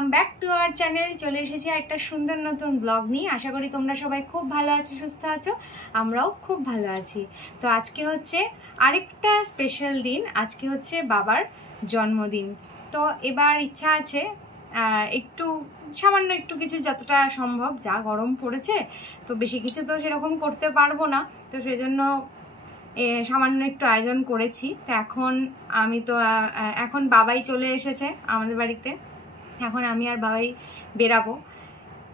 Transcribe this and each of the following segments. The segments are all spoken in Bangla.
Welcome back to our channel. চলে এসেছি একটা সুন্দর নতুন ব্লগ নিয়ে। আশা করি তোমরা সবাই খুব ভালো আছো, সুস্থ আছো, আমরাও খুব ভালো আছি। তো আজকে হচ্ছে আরেকটা স্পেশাল দিন, আজকে হচ্ছে বাবার জন্মদিন। তো এবার ইচ্ছা আছে একটু সামান্য একটু কিছু, যতটা সম্ভব, যা গরম পড়েছে তো বেশি কিছু তো সেরকম করতে পারবো না, তো সেজন্য সামান্য একটু আয়োজন করেছি। তো এখন বাবাই চলে এসেছে আমাদের বাড়িতে, এখন আমি আর বাবাই বেরাবো,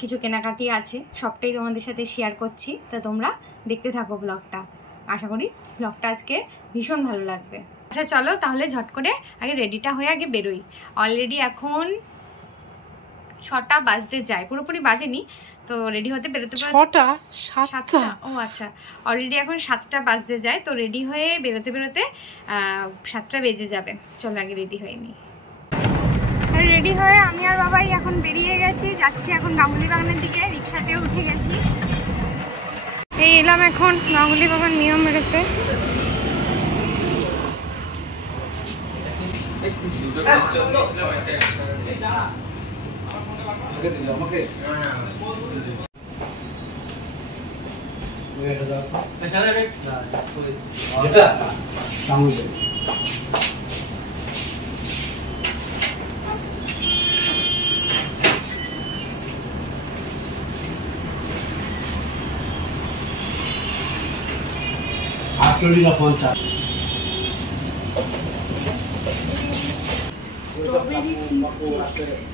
কিছু কেনাকাটি আছে, সবটাই তোমাদের সাথে শেয়ার করছি। তো তোমরা দেখতে থাকো ব্লগটা, আশা করি ব্লগটা আজকে ভীষণ ভালো লাগবে। আচ্ছা চলো তাহলে ঝট করে আগে রেডিটা হয়ে আগে বেরোই। অলরেডি এখন 6টা বাজতে যায়, পুরোপুরি বাজেনি, তো রেডি হতে বেরোতে 7টা। ও আচ্ছা, অলরেডি এখন 7টা বাজতে যায়, তো রেডি হয়ে বেরোতে 7টা বেজে যাবে। চলো আগে রেডি হয়ে নিই। রেডি হয়ে আমি আর বাবাই এখন বেরিয়ে গেছি, যাচ্ছি এখন গাঙ্গুলি বাগানের দিকে, রিক্সাতেও উঠে গেছি। এই এলাম এখন গাঙ্গুলি বাগান নিয়ম বেরোতে।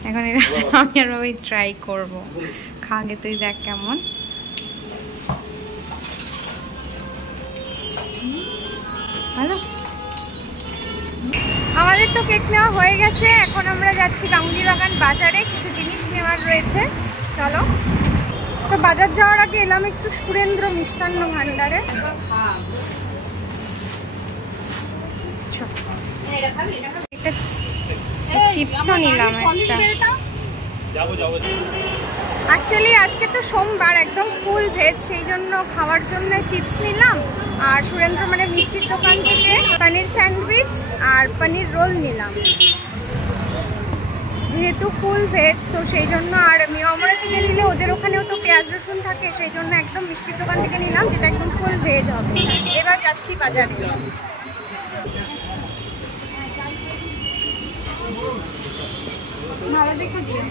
এখন আমি আর ভাবে ট্রাই করবো, খাগে তুই দেখ কেমন। ভালো, আমাদের তো কেক নেওয়া হয়ে গেছে, এখন আমরা যাচ্ছি গাঙ্গুলি বাগান বাজারে, কিছু জিনিস নেওয়ার রয়েছে। চলো, তো বাজার যাওয়ার আগে এলাম একটু সুরেন্দ্র মিষ্টান্ন ভান্ডারে। চিপসও নিলাম একটা। অ্যাকচুয়ালি আজকে তো সোমবার, একদম ফুল ভেজ, সেই জন্য খাওয়ার জন্য চিপস নিলাম। আর সুরেন্দ্র মানে মিষ্টির দোকান থেকে পনির স্যান্ডউইচ আর পনির রোল নিলাম, যেহেতু ফুল ভেজ তো সেই জন্য। আর মিয়ামরা থেকে নিলে ওদের ওখানেও তো পেঁয়াজ রসুন থাকে, সেই জন্য একদম মিষ্টির দোকান থেকে নিলাম, যেটা একদম ফুল ভেজ হবে। এবার যাচ্ছি বাজারে। ভালো দেখে দিও।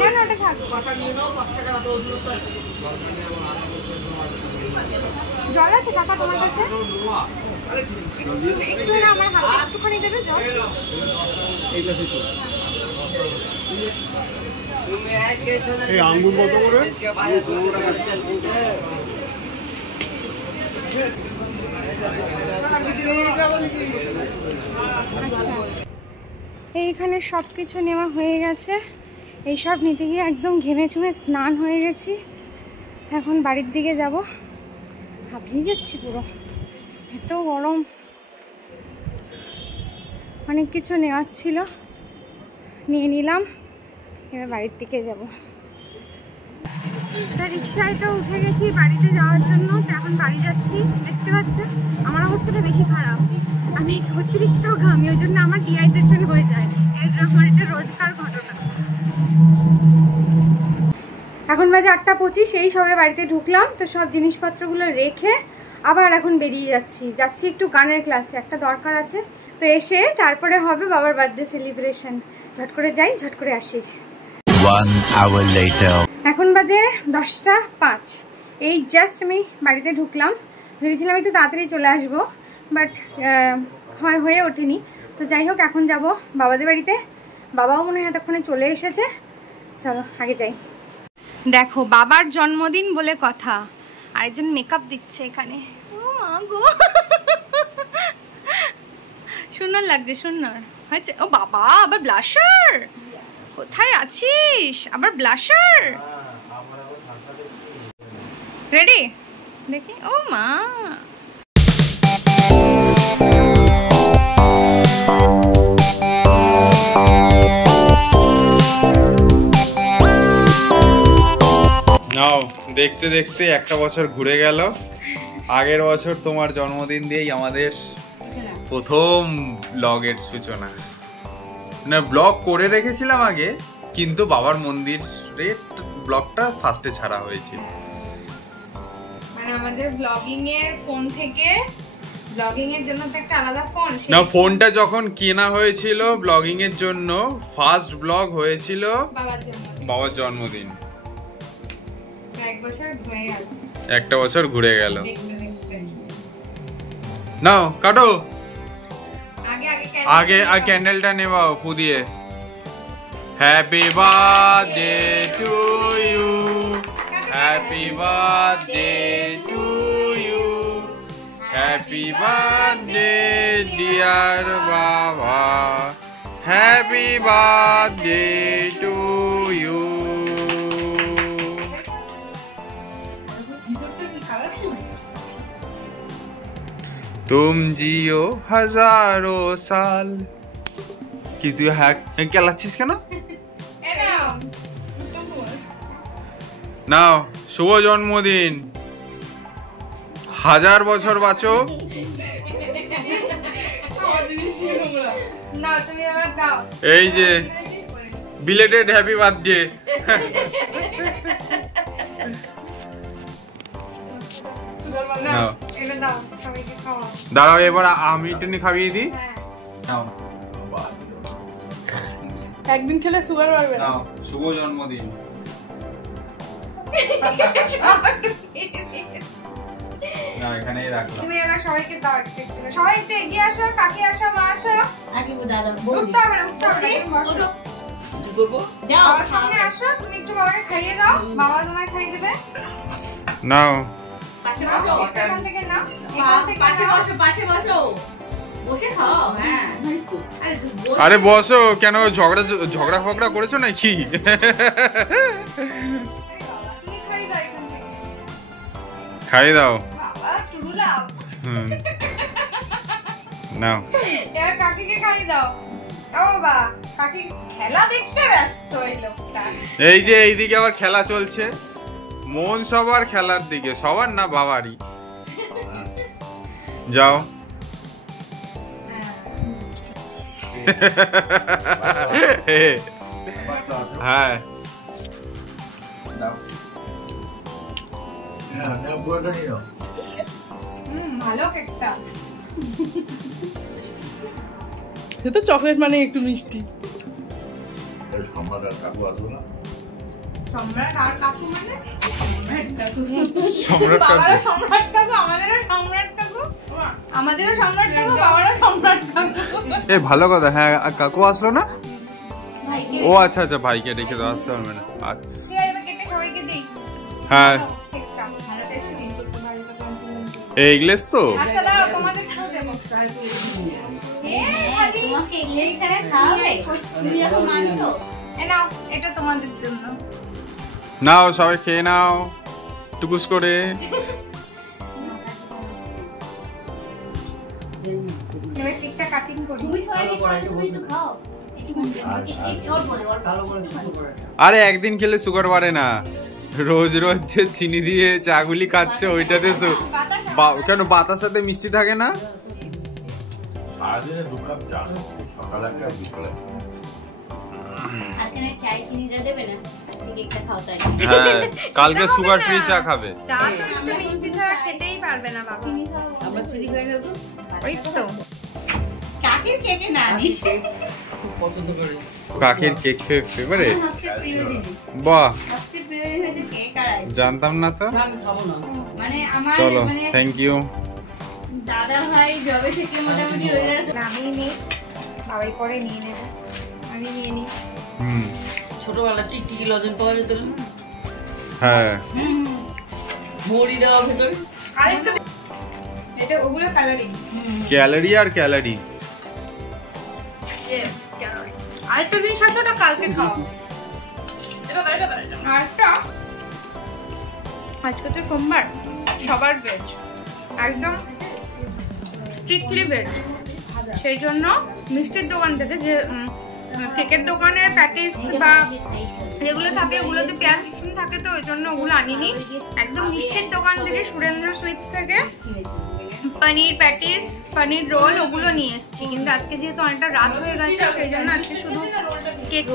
না না, ওটা থাক। জল আছে কাকা তোমার কাছে? একটু না, আমার হাতে একটুখানি দেবে জল। এই আঙ্গুর কত করে? আচ্ছা, এইখানে সব কিছু নেওয়া হয়ে গেছে। এইসব নিতে গিয়ে একদম ঘেমে চুমে স্নান হয়ে গেছি। এখন বাড়ির দিকে যাব, হাঁপিয়ে যাচ্ছি পুরো, এত গরম। অনেক কিছু নেওয়ার ছিল, নিয়ে নিলাম, এবার বাড়ির দিকে যাব। তা রিক্সায় তো উঠে গেছি বাড়িতে যাওয়ার জন্য, তো এখন বাড়ি যাচ্ছি। দেখতে পাচ্ছ আমার অবস্থাটা বেশি খারাপ, আমি অতিরিক্ত ঘামি, ওই জন্য আমার ডিহাইড্রেশন হয়ে যায়, আমার এটা রোজকার ঘটনা। এখন বাজে 8:25, এই সবে বাড়িতে ঢুকলাম, তো সব জিনিসপত্রগুলো রেখে আবার এখন বেরিয়ে যাচ্ছি একটু গানের ক্লাসে, একটা দরকার আছে। তো এসে তারপরে হবে বাবার বার্থডে সেলিব্রেশন, ঝট করে যাই, ঝট করে আসি। 1 hour later. এখন বাজে 10:05, এই জাস্ট আমি বাড়িতে ঢুকলাম। ভেবেছিলাম একটু তাড়াতাড়ি চলে আসবো, বাট হয়ে ওঠেনি। তো যাই হোক, এখন যাব বাবাদের বাড়িতে, বাবাও মনে হয় এতক্ষণে চলে এসেছে। চলো আগে যাই। দেখো বাবার জন্মদিন বলে কথা, আরেকজন মেকআপ দিচ্ছে এখানে। ও মা গো, সুন্দর লাগছে, সুন্দর হয়েছে। ও বাবা, আবার ব্লাশার, কোথায় আছিস? আবার ব্লাশার রেডি, দেখি। ও মা, নাও দেখতে দেখতে একটা বছর ঘুরে গেল। আগের বছর তোমার জন্মদিন দিয়েই আমাদের প্রথম ব্লগের সূচনা। না ব্লগ করে রেখেছিলাম আগে, কিন্তু বাবার মন্দিরে ব্লগটা ফার্স্টে ছাড়া হয়েছিল। মানে আমাদের ব্লগিং এর ফোন থেকে, ব্লগিং এর জন্য তো একটা আলাদা ফোন, না ফোনটা যখন কেনা হয়েছিল ব্লগিং এর জন্য, ফার্স্ট ব্লগ হয়েছিল বাবার জন্মদিন। এক বছর ঘুরে গেল, একটা বছর ঘুরে গেল। নাও কাটো, আগে আর ক্যান্ডেলটা নেবাও ফু দিয়ে। Happy birthday to you, happy birthday to you, happy birthday dear বাবা, হ্যাপি বার্থডে টু ইউ। तुम जियो हजारों साल। কি তুই হ্যাক কেলাচ্ছিস কেন? নাও শুভ জন্মদিন, 1000 বছর বাঁচো। না তুমি আবার দাও, এই যে বিলেটেড হ্যাপি বার্থডে। নাও এটা দাও, সবাইকে খাওয়াও। দাঁড়াও এবার আমি টেনে খাইয়ে দিই। নাও একদিন খেলে সুগার বাড়বে না। নাও শুভ জন্মদিন। না এখানেই রাখলাম। তুমি এবার সবাইকে দাও একটু একটু, সবাই একটু এগিয়ে আসো, কাকি আসো, মা আসো। আগে দাদা উঠতে হবে না, উঠতে হবে না, তুমি বসো। কি করব? যাও বাবার সামনে আসো, তুমি একটু বাবাকে খাইয়ে দাও, বাবা তোমায় খাইয়ে দেবে। নাও পাশে বসো, এখান থেকে নাও, এখান থেকে পাশে নাও। বসো, পাশে বসো, বসে খাও। হ্যাঁ আরে তুই বস। আরে বসো, কেন ঝগড়া ফগড়া করেছো নাকি? তুমি খাইয়ে দাও এখান থেকে। খাইয়ে দাও। বাবা টুরুলাও। হুম নাও এবার কাকিকে খাইয়ে দাও। ও বাবা, কাকি খেলা দেখতে ব্যস্ত এই লোকটা। এই যে এইদিকে আবার খেলা চলছে, মন সবার খেলার দিকে, সবার না বাবারই। যাও হ্যাঁ ভালো কেকটা। সে তো চকলেট মানে একটু মিষ্টি। সম্রাট আর কাকু মানে সম্রাট বাবারও সম্রাট কাকু, আমাদেরও সম্রাট কাকু, আমাদেরও সম্রাট কাকু, বাবারও সম্রাট কাকু। এ ভালো কথা। হ্যাঁ কাকু আসলো না? ভাইকে ও আচ্ছা আচ্ছা, ভাইকে রেখে তো আসতে পারবে না। আচ্ছা তুই এবার কেটে সবাইকে দেই। হ্যাঁ কেকটা ভালো টেস্টি দিন করতে পারি তো কনসিডেন্স। এই গ্লেস তো। আচ্ছা দাঁড়াও, তোমাদের খাওয়া যাবে। তোমাকে ইংলিশ ছাড়া খাওয়াবে? তুমি এখন মানছো? এ নাও, এটা তোমাদের জন্য। নাও সবাই খেয়ে নাও টুকুস করে। এবার কেকটা কাটিং করি। তুমি সবাইকে খাও, তুমি একটু খাও। আরে একদিন খেলে সুগার বাড়ে না, রোজ রোজ যে চিনি দিয়ে চাগুলি খাচ্ছে ওইটাতে কেন বাতার সাথে মিষ্টি থাকে না? সারাদিনে 2 কাপ চা, সকালে একটা বিকালে। আজকে চাই চিনিটা দেবে না, কেকটা খাও তাই। হ্যাঁ কালকে সুগার ফ্রি চা খাবে। চা তো একটু মিষ্টি ছাড়া খেতেই পারবে না বাবা। চিনি খাও। আবার চিনি হয়ে গেছে। ওই তো কাকের কেকে না নি। খুব পছন্দ করে। কাকের কেক ফেভারিট? সবচেয়ে প্রিয় জিনিস, বাহ সবচেয়ে প্রিয় জিনিস হচ্ছে কেক আর আইসক্রিম। জানতাম না তো। না আমি খাবো না। মানে আমার চলো মানে থ্যাংক ইউ। দাদা ভাই জবে থেকে মোটামুটি হয়ে গেছে। আমি নিই, বাবাই পরে নিয়ে নেবে, আমি নিয়ে নিই। হুম ছোটবেলা টিকটিকি লজেন পাওয়া যেত না, হ্যাঁ মুড়ি দেওয়া ভেতরে। আরেকটা এটা ওগুলো ক্যালোরি। ক্যালোরি আর ক্যালোরি। Yes calorie. আরেকটা জিনিস আছে, ওটা কালকে খাও। এটা আরেকটা, আজকে তো সোমবার, সবার ভেজ, একদম স্ট্রিক্টলি ভেজ। সেই জন্য মিষ্টির দোকান থেকে যে কেকের দোকানের প্যাটিস বা যেগুলো থাকে ওগুলোতে পেঁয়াজ রসুন থাকে, তো ওই জন্য ওগুলো আনিনি। একদম মিষ্টির দোকান থেকে, সুরেন্দ্র সুইটস থেকে পনির প্যাটিস, পনির রোল ওগুলো নিয়ে এসেছি, কিন্তু আজকে যেহেতু অনেকটা রাত হয়ে গেছে সেই জন্য আজকে শুধু কেক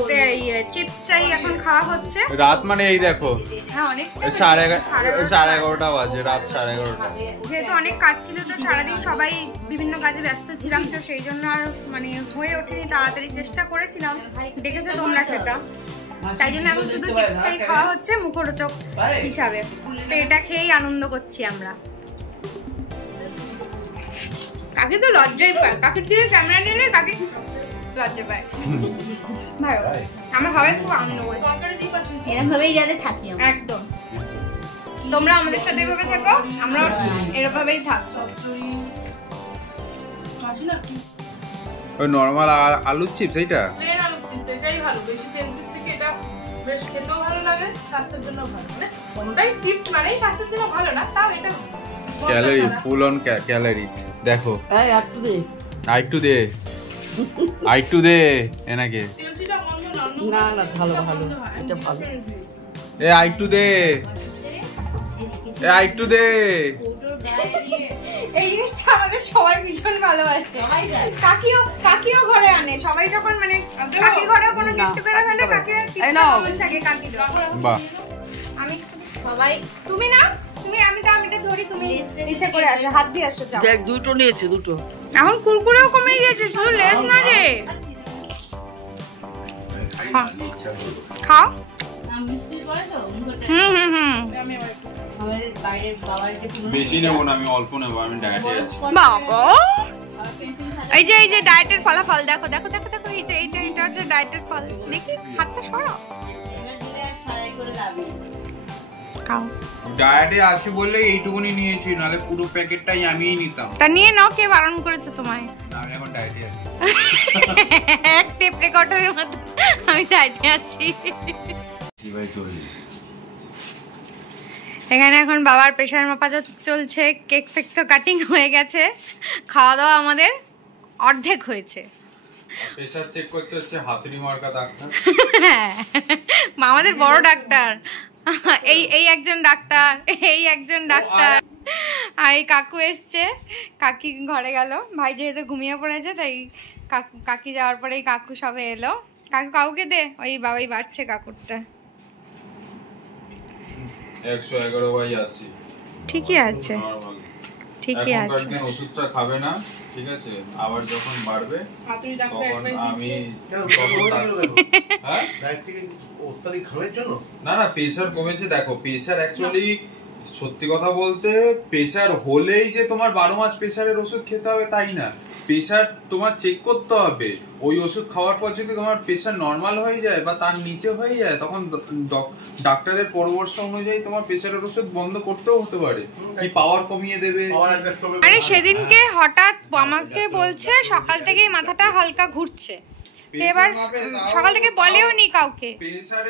চিপসটাই এখন খাওয়া হচ্ছে। রাত মানে এই দেখো হ্যাঁ অনেক 11:30 বাজে, রাত 11:30। যেহেতু অনেক কাজ ছিল তো সারাদিন সবাই বিভিন্ন কাজে ব্যস্ত ছিলাম, তো সেই জন্য আর মানে হয়ে ওঠেনি, তাড়াতাড়ি চেষ্টা করেছিলাম, দেখেছো তোমরা সেটা, তাই জন্য এখন শুধু চিপসটাই খাওয়া হচ্ছে মুখরোচক হিসাবে। তো এটা খেয়েই আনন্দ করছি আমরা। কাকে তো লজ্জাই পায়, কাকে দিয়ে ক্যামেরা নিলে কাকে লজ্জা পায়। ভালো, আমরা সবাই খুব আনন্দ করি, এরকম ভাবেই যাতে থাকি আমরা। একদম। তোমরা আমাদের সাথে এভাবে থাকো, আমরা এরভাবেই থাকবো। ওই নরমাল আলুর চিপস এইটা প্লেন আলু চিপস এটাই ভালো, বেশি ফেন্সি থেকে এটা বেশ খেতেও ভালো লাগে, স্বাস্থ্যের জন্য ভালো। মানে কোনটাই চিপস মানেই স্বাস্থ্যের জন্য ভালো না, তাও এটা ক্যালোরি, ফুল অন ক্যালোরি। দেখো এই একটু দে, আইটু দে এনাকে, চিপসটা গন্ধ না না ভালো ভালো, এটা ভালো। এ আইটু দে, এ আইটু দে। এই জিনিসটা আমাদের সবাই ভীষণ ভালোবাসে, কাকিও ঘরে আনে, সবাই যখন মানে কাকির ঘরেও কোনো গেট টুগেদার হলে কাকিরা চিপস থাকে কাকিদের। বাহ, আমি সবাই, তুমি না তুমি আমি এটা ধরি, তুমি এসে করে আসো, হাত দিয়ে আসো, যাও। দেখ দুটো নিয়েছে, দুটো। এখন কুরকুরেও কমে গেছে, শুধু লেস না রে। খাও। বেশি নেবো না, আমি অল্প নেবো, আমি ডায়েটে আছি। বাবা, এই যে ডায়েটের ফলাফল দেখো দেখো দেখো দেখো, এই যে এটা হচ্ছে ডায়েটের ফল। দেখি হাতটা সরাও, খাও। ডায়েটে আছি বললে এইটুকুনি নিয়েছি, নাহলে পুরো প্যাকেটটাই আমিই নিতাম। তা নিয়ে নাও, কে বারণ করেছে তোমায়? আমি এখন ডায়েটে আছি। টেপ রেকর্ডারের মতো আমি ডায়েটে আছি। এখানে এখন বাবার প্রেশার মাপা চলছে, কেক ফেক তো কাটিং হয়ে গেছে, খাওয়া দাওয়া আমাদের অর্ধেক হয়েছে। প্রেসার চেক করছে হচ্ছে হাতুড়ি মার্কা ডাক্তার। হ্যাঁ, আমাদের বড় ডাক্তার, এই একজন ডাক্তার, এই একজন ডাক্তার, আর এই কাকু এসছে। কাকি ঘরে গেল, ভাই যেহেতু ঘুমিয়ে পড়েছে তাই কাকি যাওয়ার পরে এই কাকু সবে এলো। কাকুকে দে, ওই বাবাই বাড়ছে কাকুরটা। 111 বাই 80। ঠিকই আছে, ঠিকই আছে। ওষুধটা খাবে না, ঠিক আছে, আবার যখন বাড়বে হাতুড়ি ডাক্তার তখন অ্যাডভাইস আমি জন্য না প্রেসার কমেছে। দেখো প্রেসার অ্যাকচুয়ালি সত্যি কথা বলতে প্রেসার হলেই যে তোমার 12 মাস প্রেসারের ওষুধ খেতে হবে তাই না, প্রেসার তোমার চেক করতে হবে। ওই ওষুধ খাওয়ার পর যদি তোমার প্রেসার নর্মাল হয়ে যায় বা তার নিচে হয়ে যায়, তখন ডাক্তারের পরামর্শ অনুযায়ী তোমার প্রেসারের ওষুধ বন্ধ করতেও হতে পারে, কি পাওয়ার কমিয়ে দেবে। আরে সেদিনকে হঠাৎ আমাকে বলছে সকাল থেকেই মাথাটা হালকা ঘুরছে, এবার সকাল থেকে বলেও নি কাউকে,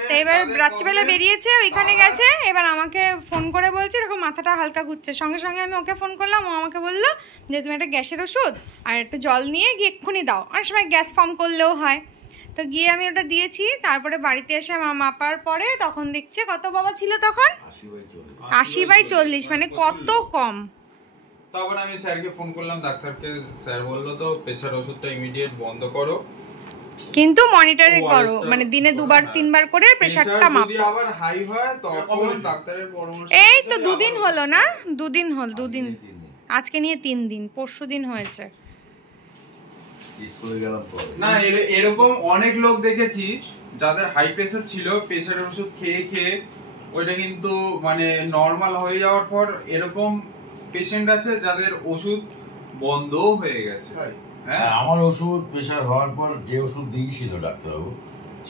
তো এবার রাত্রিবেলা বেরিয়েছে, ওইখানে গেছে, এবার আমাকে ফোন করে বলছে এরকম মাথাটা হালকা ঘুরছে। সঙ্গে সঙ্গে আমি ওকে ফোন করলাম, ও আমাকে বললো যে তুমি একটা গ্যাসের ওষুধ আর একটু জল নিয়ে গিয়ে এক্ষুনি দাও, অনেক সময় গ্যাস ফর্ম করলেও হয়। তো গিয়ে আমি ওটা দিয়েছি, তারপরে বাড়িতে এসে মাপার পরে তখন দেখছে কত বাবা ছিল তখন 80/40, মানে কত কম। তখন আমি স্যারকে ফোন করলাম, ডাক্তারকে, স্যার বললো তো প্রেসার ওষুধটা ইমিডিয়েট বন্ধ করো, কিন্তু মনিটরে করো, মানে দিনে 2-3 করে প্রেসারটা মাপো। যদি আবার হাই হয় তখন ডাক্তারের পরামর্শ। এই তো 2 দিন হলো না, 2 দিন হল, 2 দিন, আজকে নিয়ে 3 দিন, পরশুদিন হয়েছে। না এরকম অনেক লোক দেখেছি যাদের হাই প্রেসার ছিল, প্রেসারের ওষুধ খেয়ে খেয়ে ওইটা কিন্তু মানে নরমাল হয়ে যাওয়ার পর এরকম পেশেন্ট আছে যাদের ওষুধ বন্ধও হয়ে গেছে। হ্যাঁ, আমার ওষুধ প্রেশার হওয়ার পর যে ওষুধ দিয়েছিল ডাক্তারবাবু,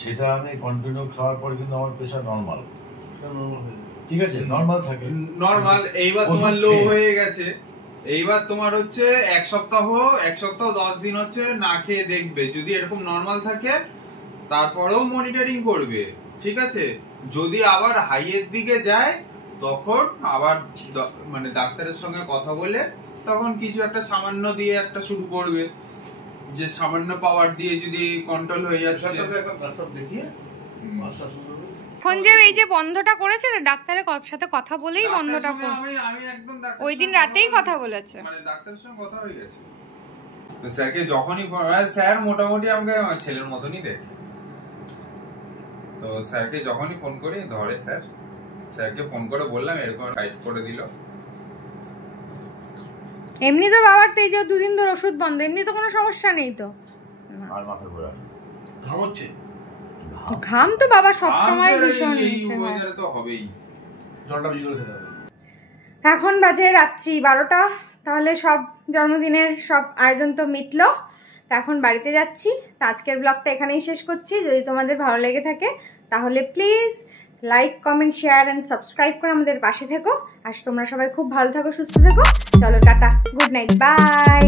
সেটা আমি কন্টিনিউ খাওয়ার পর কিন্তু আমার প্রেশার নর্মাল, ঠিক আছে, নর্মাল থাকে, নর্মাল। এইবার তোমার লো হয়ে গেছে, এইবার তোমার হচ্ছে 1 সপ্তাহ 10 দিন হচ্ছে না খেয়ে দেখবে, যদি এরকম নর্মাল থাকে তারপরেও মনিটরিং করবে, ঠিক আছে। যদি আবার হাইয়ের দিকে যায় তখন আবার মানে ডাক্তারের সঙ্গে কথা বলে তখন কিছু একটা সামান্য দিয়ে একটা শুরু করবে, যে সামান্য পাওয়ার দিয়ে যদি কন্ট্রোল হয়ে যাচ্ছে। এখন যে এই যে বন্ধটা করেছে না, ডাক্তারের সাথে কথা বলেই বন্ধটা আমি একদম ওই দিন রাতেই কথা বলেছে, মানে ডাক্তারের সঙ্গে কথা হয়ে গেছে। তো স্যারকে যখনই স্যার মোটামুটি আমাকে আমার ছেলের মতনই দেখে, তো স্যারকে যখনই ফোন করি ধরে স্যার, স্যারকে ফোন করে বললাম এরকম টাইপ করে দিল। এমনি তো বাবার তো এই যে 2 দিন ধরে ওষুধ বন্ধ, এমনি তো কোনো সমস্যা নেই তো। আর মাথা ঘোরা ঘাম হচ্ছে, ঘাম তো বাবা সব সময় ভীষণ তো হবেই। জলটা বিজল খেতে হবে। এখন বাজে রাত্রি 12টা, তাহলে সব জন্মদিনের সব আয়োজন তো মিটলো। তো এখন বাড়িতে যাচ্ছি। তো আজকের ব্লগটা এখানেই শেষ করছি। যদি তোমাদের ভালো লেগে থাকে তাহলে please like, comment, share and subscribe করে আমাদের পাশে থেকো। আর তোমরা সবাই খুব ভালো থাকো, সুস্থ থেকো। চলো টাটা, গুড নাইট, বাই।